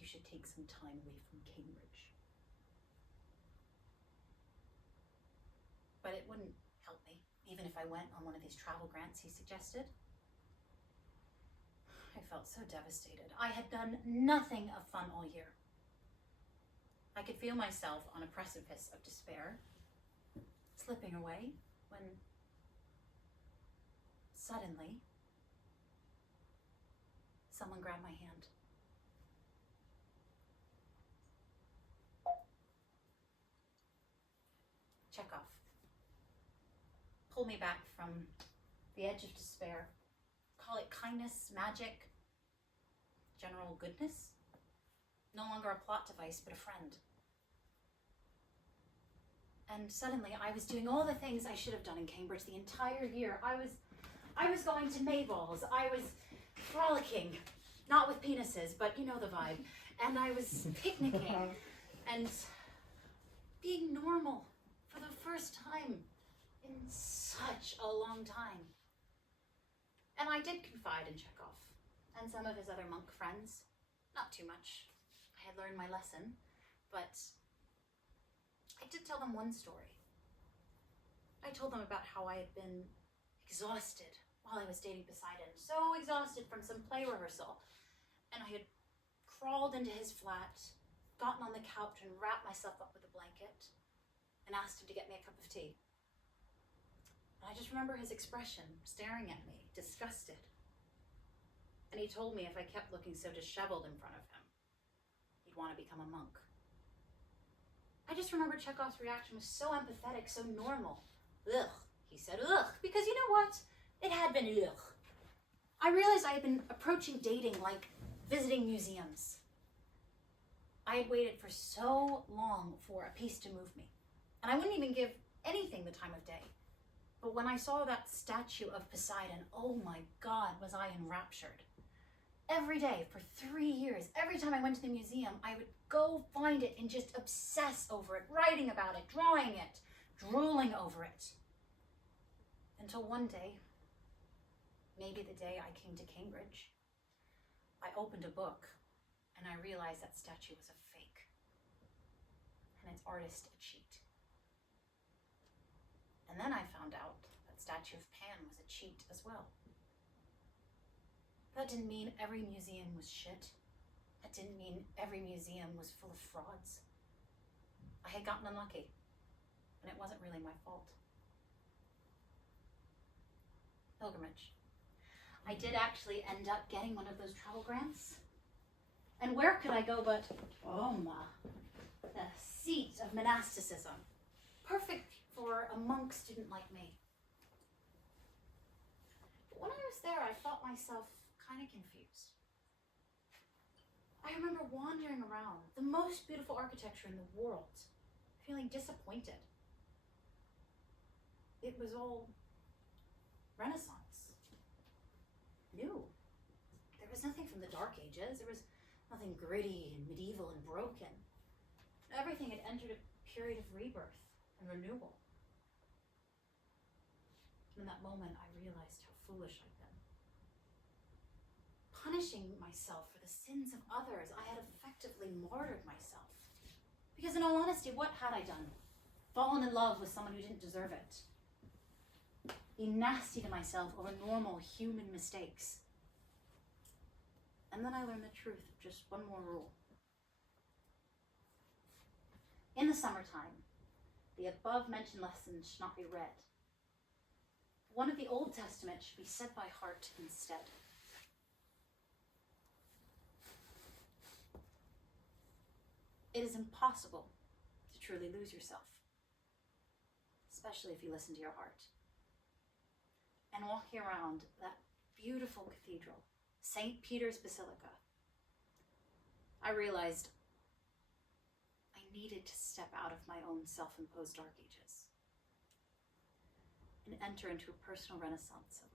you should take some time away from Cambridge. But it wouldn't help me, even if I went on one of these travel grants he suggested. I felt so devastated. I had done nothing of fun all year. I could feel myself on a precipice of despair, slipping away, when suddenly someone grabbed my hand. Chekhov. Pull me back from the edge of despair. Call it kindness, magic, general goodness. No longer a plot device, but a friend. And suddenly I was doing all the things I should have done in Cambridge the entire year. I was going to Mayballs. I was frolicking, not with penises, but you know the vibe. And I was picnicking and being normal for the first time in such a long time. And I did confide in Chekhov and some of his other monk friends. Not too much. I had learned my lesson, but I did tell them one story. I told them about how I had been exhausted while I was dating Poseidon, so exhausted from some play rehearsal, and I had crawled into his flat, gotten on the couch and wrapped myself up with a blanket, and asked him to get me a cup of tea. And I just remember his expression, staring at me, disgusted. And he told me if I kept looking so disheveled in front of him, he'd want to become a monk. I just remember Chekhov's reaction was so empathetic, so normal. Ugh, he said, ugh, because you know what? It had been ugh. I realized I had been approaching dating like visiting museums. I had waited for so long for a piece to move me, and I wouldn't even give anything the time of day. But when I saw that statue of Poseidon, oh my God, was I enraptured. Every day for 3 years, every time I went to the museum, I would go find it and just obsess over it, writing about it, drawing it, drooling over it. Until one day, maybe the day I came to Cambridge, I opened a book and I realized that statue was a fake and its artist a cheat. And then I found out that statue of Pan was a cheat as well. That didn't mean every museum was shit. That didn't mean every museum was full of frauds. I had gotten unlucky, and it wasn't really my fault. Pilgrimage. I did actually end up getting one of those travel grants. And where could I go but Roma, the seat of monasticism, perfect for a monk student like me. But when I was there, I felt myself kind of confused. I remember wandering around the most beautiful architecture in the world, feeling disappointed. It was all Renaissance, new. There was nothing from the Dark Ages. There was nothing gritty and medieval and broken. Everything had entered a period of rebirth and renewal. In that moment, I realized how foolish I'd been. Punishing myself for the sins of others, I had effectively martyred myself. Because in all honesty, what had I done? Fallen in love with someone who didn't deserve it. Be nasty to myself over normal human mistakes. And then I learned the truth of just one more rule. In the summertime, the above-mentioned lessons should not be read. One of the Old Testament should be said by heart instead. It is impossible to truly lose yourself, especially if you listen to your heart. And walking around that beautiful cathedral, St. Peter's Basilica, I realized I needed to step out of my own self-imposed dark ages and enter into a personal renaissance of